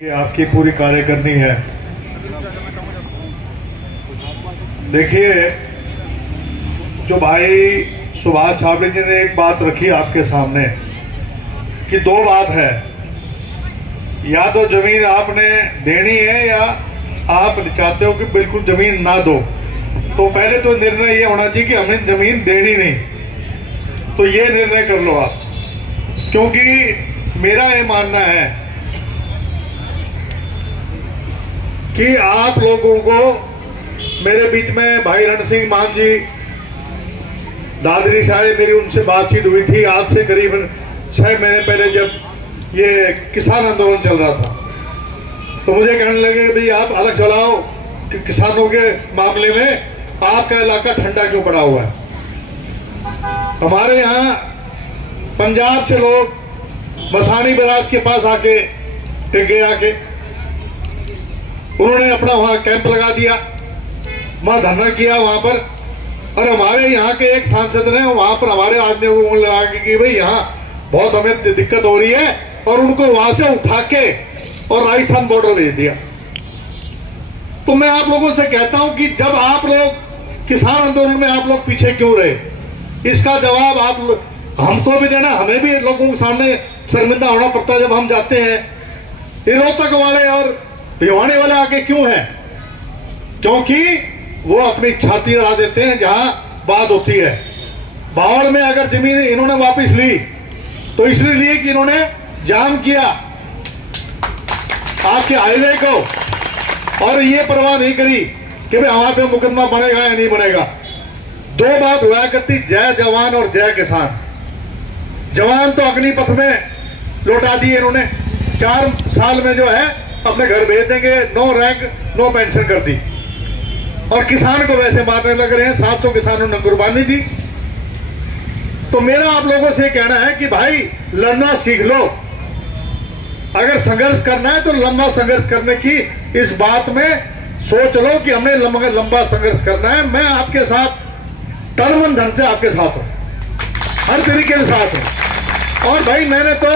कि आपकी पूरी कार्यकारिणी है। देखिए, जो भाई सुभाष छाबड़े जी ने एक बात रखी आपके सामने कि दो बात है, या तो जमीन आपने देनी है या आप चाहते हो कि बिल्कुल जमीन ना दो। तो पहले तो निर्णय ये होना चाहिए कि हमें जमीन देनी नहीं, तो ये निर्णय कर लो आप। क्योंकि मेरा ये मानना है कि आप लोगों को, मेरे बीच में भाई रण सिंह मान जी दादरी साहब, मेरी उनसे बातचीत हुई थी आज से करीबन 6 महीने पहले, जब ये किसान आंदोलन चल रहा था। तो मुझे कहने लगे भाई आप अलग चलाओ कि किसानों के मामले में आपका इलाका ठंडा क्यों पड़ा हुआ है। हमारे यहाँ पंजाब से लोग मसानी बराज के पास आके टिके, आके उन्होंने अपना वहां कैंप लगा दिया, वहां धरना किया वहां पर। और हमारे यहाँ के एक सांसद ने वहां पर हमारे आदमी को लगा के कि भाई यहाँ बहुत हमें दिक्कत हो रही है, और उनको वहां से उठा के और राजस्थान बॉर्डर भेज दिया। तो मैं आप लोगों से कहता हूं कि जब आप लोग किसान आंदोलन में आप लोग पीछे क्यों रहे, इसका जवाब आप हमको भी देना। हमें भी लोगों के सामने शर्मिंदा होना पड़ता है जब हम जाते हैं। ये रोहतक वाले और भिवानी वाले आगे क्यों हैं? क्योंकि वो अपनी छाती लड़ा देते हैं जहां बात होती है। बावड़ में अगर जमीन इन्होंने वापस ली तो इसलिए लिए कि इन्होंने जाम किया आपके हाईवे को, और ये परवाह नहीं करी कि भाई हमारे पे मुकदमा बनेगा या नहीं बनेगा। दो बात हुआ करती, जय जवान और जय किसान। जवान तो अग्निपथ में लौटा दिए इन्होंने, 4 साल में जो है अपने घर भेज देंगे, नो रैंक नो पेंशन कर दी। और किसान को वैसे मारने लग रहे हैं, 700 किसानों ने कुर्बानी दी। तो मेरा आप लोगों से कहना है कि भाई लड़ना सीख लो। अगर संघर्ष करना है तो लंबा संघर्ष करने की इस बात में सोच लो कि हमें लंबा संघर्ष करना है। मैं आपके साथ तन मन धन से आपके साथ हूं, हर तरीके से साथ हूं। और भाई मैंने तो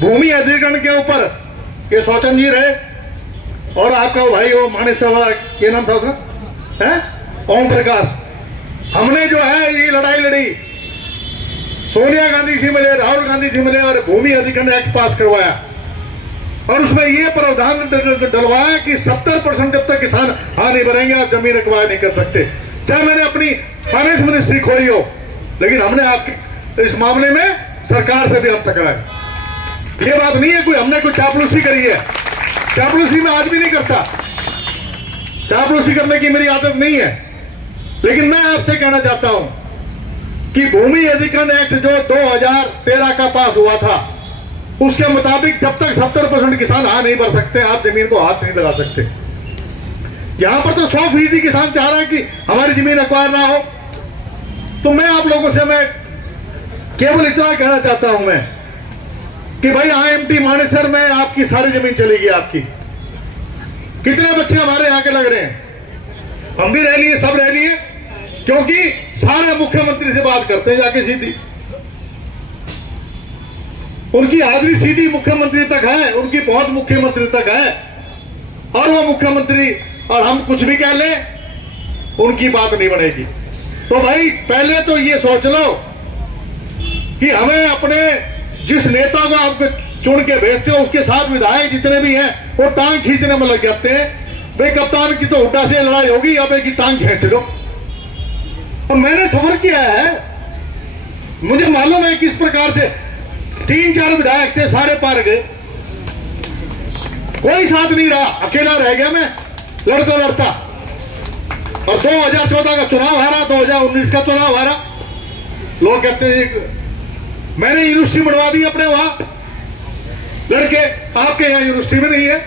भूमि अधिग्रहण के ऊपर ये सोचन जी रहे, और आपका भाई वो मानेसर वाला क्या नाम था उसका, है ओम प्रकाश, हमने जो है ये लड़ाई लड़ी, सोनिया गांधी से मिले, राहुल गांधी से मिले, और भूमि अधिग्रहण एक्ट पास करवाया। और उसमें ये प्रावधान डलवाया कि 70% जब तक किसान हाँ नहीं बनेंगे आप जमीन एक्वायर नहीं कर सकते। चाहे मैंने अपनी फाइनेंस मिनिस्ट्री खोई हो, लेकिन हमने आपके इस मामले में सरकार से भी हम टकराए। ये बात नहीं है कोई हमने कोई चापलूसी करी है, चापलूसी में आज भी नहीं करता, चापलूसी करने की मेरी आदत नहीं है। लेकिन मैं आपसे कहना चाहता हूं कि भूमि अधिग्रहण एक्ट जो 2013 का पास हुआ था, उसके मुताबिक जब तक 70% किसान हाँ नहीं भर सकते, आप जमीन को हाथ नहीं लगा सकते। यहां पर तो 100% किसान चाह रहा है कि हमारी जमीन एक्वायर ना हो। तो मैं आप लोगों से मैं केवल इतना कहना चाहता हूं मैं कि भाई IMT मानेसर में आपकी सारी जमीन चलेगी आपकी। कितने बच्चे हमारे यहाँ के लग रहे हैं, हम भी रह लिए, सब रह लिए, क्योंकि सारे मुख्यमंत्री से बात करते हैं जाके सीधी, उनकी हाजिरी सीधी मुख्यमंत्री तक है, उनकी पहुंच मुख्यमंत्री तक है। और वो मुख्यमंत्री और हम कुछ भी कह लें उनकी बात नहीं बनेगी। तो भाई पहले तो ये सोच लो कि हमें अपने जिस नेता को आप चुन के भेजते हो उसके साथ विधायक जितने भी हैं वो टांग खींचने में लग जाते हैं। भाई कप्तान की तो हुड्डा से लड़ाई होगी, अब एक की टांग खींच लो। तो मैंने सफर किया है, मुझे मालूम है किस प्रकार से 3-4 विधायक थे, सारे पार गए, कोई साथ नहीं रहा, अकेला रह गया मैं लड़ता लड़ता। और 2014 का चुनाव हारा, 2019 का चुनाव हारा। लोग कहते हैं मैंने यूनिवर्सिटी बनवा दी अपने वहां लड़के, आपके यहाँ यूनिवर्सिटी में नहीं है।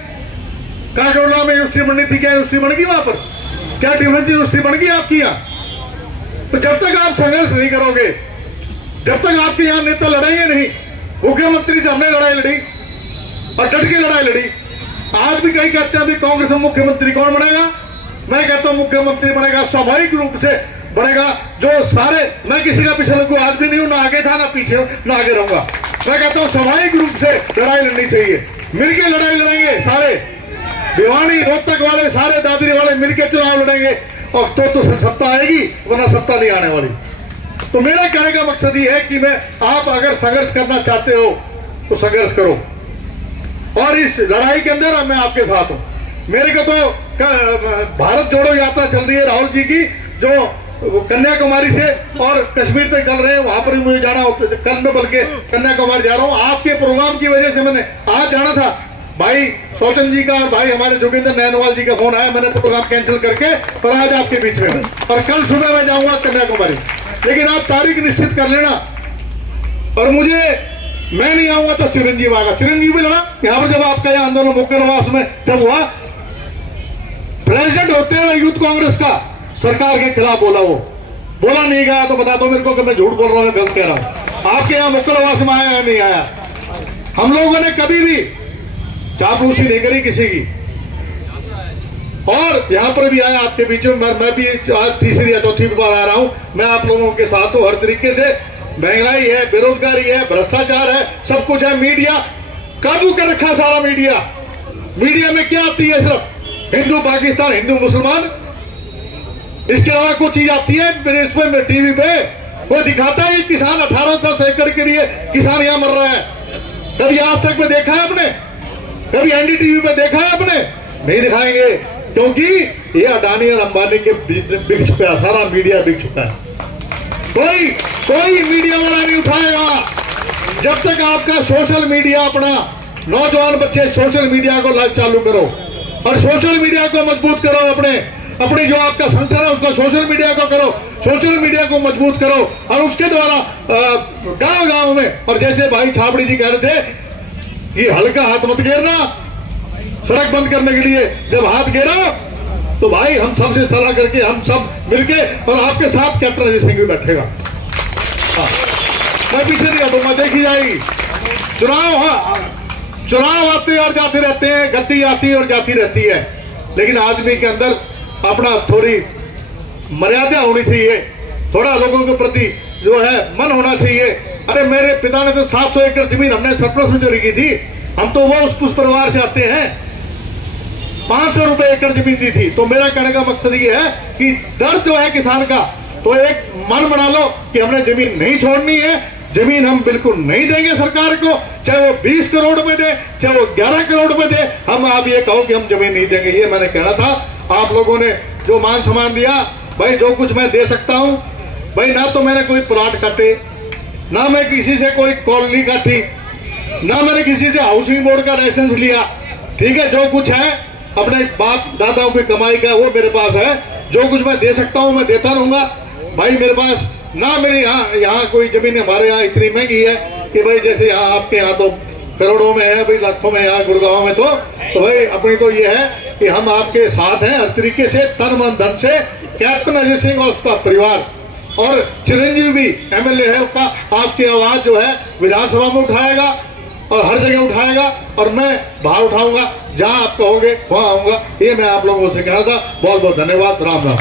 काकरोला में यूनिवर्सिटी बननी थी, क्या यूनिवर्सिटी बन गई वहां पर? क्या डिफेंस यूनिवर्सिटी बन गई आपकी यहाँ? तो जब तक आप संघर्ष नहीं करोगे, जब तक आपके यहाँ नेता लड़ेंगे नहीं, मुख्यमंत्री से हमने लड़ाई लड़ी और डट के लड़ाई लड़ी। आज भी कई कहते हैं अभी कांग्रेस में मुख्यमंत्री कौन बनेगा? मैं कहता हूं मुख्यमंत्री बनेगा स्वाभाविक रूप से बनेगा जो सारे, मैं किसी का पीछे लगू आज भी नहीं हूं, ना आगे था ना पीछे ना आगे रहूंगा। मैं कहता हूं स्वाभाविक रूप से लड़ाई लड़नी चाहिए। मिलके लड़ाई लड़ेंगे, सारे भिवानी रोहतक वाले, सारे दादरी वाले मिलके चुनाव लड़ेंगे और तो सत्ता आएगी, वरना सत्ता नहीं आने वाली। तो मेरा कहने का मकसद ये है कि आप अगर संघर्ष करना चाहते हो तो संघर्ष करो, और इस लड़ाई के अंदर मैं आपके साथ हूं। मेरे को तो भारत जोड़ो यात्रा चल रही है राहुल जी की, जो कन्याकुमारी से और कश्मीर तक चल रहे हैं, वहां पर भी मुझे जाना होता है। कल मैं बल्कि कन्याकुमारी जा रहा हूं, आपके प्रोग्राम की वजह से मैंने आज जाना था। भाई सोचन जी का और भाई हमारे जोगिंदर नैनवाल जी का फोन आया, मैंने प्रोग्राम कैंसिल करके और आज आपके बीच में हूं, और कल सुबह मैं जाऊंगा कन्याकुमारी। लेकिन आप तारीख निश्चित कर लेना, और मैं नहीं आऊंगा तो चिरंजीव आएगा। चिरंजीव भी लड़ा यहां पर, जब आपका यह आंदोलन मुक्केरवास में जब हुआ, प्रेसिडेंट होते हुए यूथ कांग्रेस का सरकार के खिलाफ बोला, वो बोला नहीं गया तो बता दो मेरे को कि मैं झूठ बोल रहा हूं, गलत कह रहा हूं। आपके यहां मुक्केरवास में आया या नहीं आया? हम लोगों ने कभी भी चापलूसी नहीं करी किसी की, और यहां पर भी आया आपके बीच में। मैं भी आज तीसरी या चौथी बार आ रहा हूं। मैं आप लोगों के साथ हूं हर तरीके से। महंगाई है, बेरोजगारी है, भ्रष्टाचार है, सब कुछ है। मीडिया काबू कर रखा, सारा मीडिया में क्या आती है? सिर्फ हिंदू पाकिस्तान, हिंदू मुसलमान, इसके अलावा कोई चीज आती है इस पर टीवी पे? वो दिखाता है किसान 18-10 एकड़ के लिए किसान यहां मर रहा है। कभी आज तक में देखा है आपने? कभी एनडीटीवी पे देखा है आपने? नहीं दिखाएंगे, क्योंकि ये अडानी और अंबानी के बिक चुका है, सारा मीडिया बिक चुका है। कोई मीडिया वाला नहीं उठाएगा जब तक आपका सोशल मीडिया, अपना नौजवान बच्चे सोशल मीडिया को चालू करो, और सोशल मीडिया को मजबूत करो। अपने जो आपका संगठन है उसका सोशल मीडिया को करो, सोशल मीडिया को मजबूत करो, और उसके द्वारा गांव में, और जैसे भाई छाबड़ी जी कह रहे थे कि हल्का हाथ मत गिरना सड़क बंद करने के लिए, जब हाथ गिरा तो भाई हम सबसे सलाह करके हम सब मिलके, और आपके साथ कैप्टन अजय सिंह भी बैठेगा। मैं पीछे नहीं हटूंगा, देखी जाएगी। चुनाव आते और जाते रहते हैं, गद्दी आती और जाती रहती है, लेकिन आदमी के अंदर अपना थोड़ी मर्यादा होनी चाहिए, थोड़ा लोगों के प्रति जो है मन होना चाहिए। अरे मेरे पिता ने तो 700 एकड़ जमीन हमने सरप्लस में चली की थी, हम तो वो उस परिवार से आते हैं, 500 रुपए एकड़ जमीन दी थी। तो मेरा कहने का मकसद ये है कि दर्द जो है किसान का, तो एक मन बना लो कि हमने जमीन नहीं छोड़नी है, जमीन हम बिल्कुल नहीं देंगे सरकार को, चाहे वो 20 करोड़ में दे, चाहे वो 11 करोड़ में दे, हम आप ये कहो कि हम जमीन नहीं देंगे। ये मैंने कहना था। आप लोगों ने जो मान सम्मान दिया, भाई जो कुछ मैं दे सकता हूं, भाई ना तो मैंने कोई प्लाट काटे, ना मैं किसी से कोई कॉलोनी काटी, ना मैंने किसी से हाउसिंग बोर्ड का लाइसेंस लिया। ठीक है, जो कुछ है अपने बाप दादाओं की कमाई का वो मेरे पास है। जो कुछ मैं दे सकता हूं मैं देता रहूंगा। भाई मेरे पास ना, मेरे यहाँ कोई जमीन हमारे यहाँ इतनी महंगी है कि भाई जैसे यहाँ आपके यहाँ तो करोड़ों में है, भाई लाखों में, यहाँ गुड़गांव में तो भाई अपनी तो ये है कि हम आपके साथ हैं हर तरीके से, तन मन धन से। कैप्टन अजय सिंह और उसका परिवार और चिरंजीव भी एमएलए है, उसका आपकी आवाज जो है विधानसभा में उठाएगा और हर जगह उठाएगा, और मैं बाहर उठाऊंगा, जहां आप कहोगे वहां आऊंगा। ये मैं आप लोगों से कहना था। बहुत बहुत धन्यवाद। राम राम।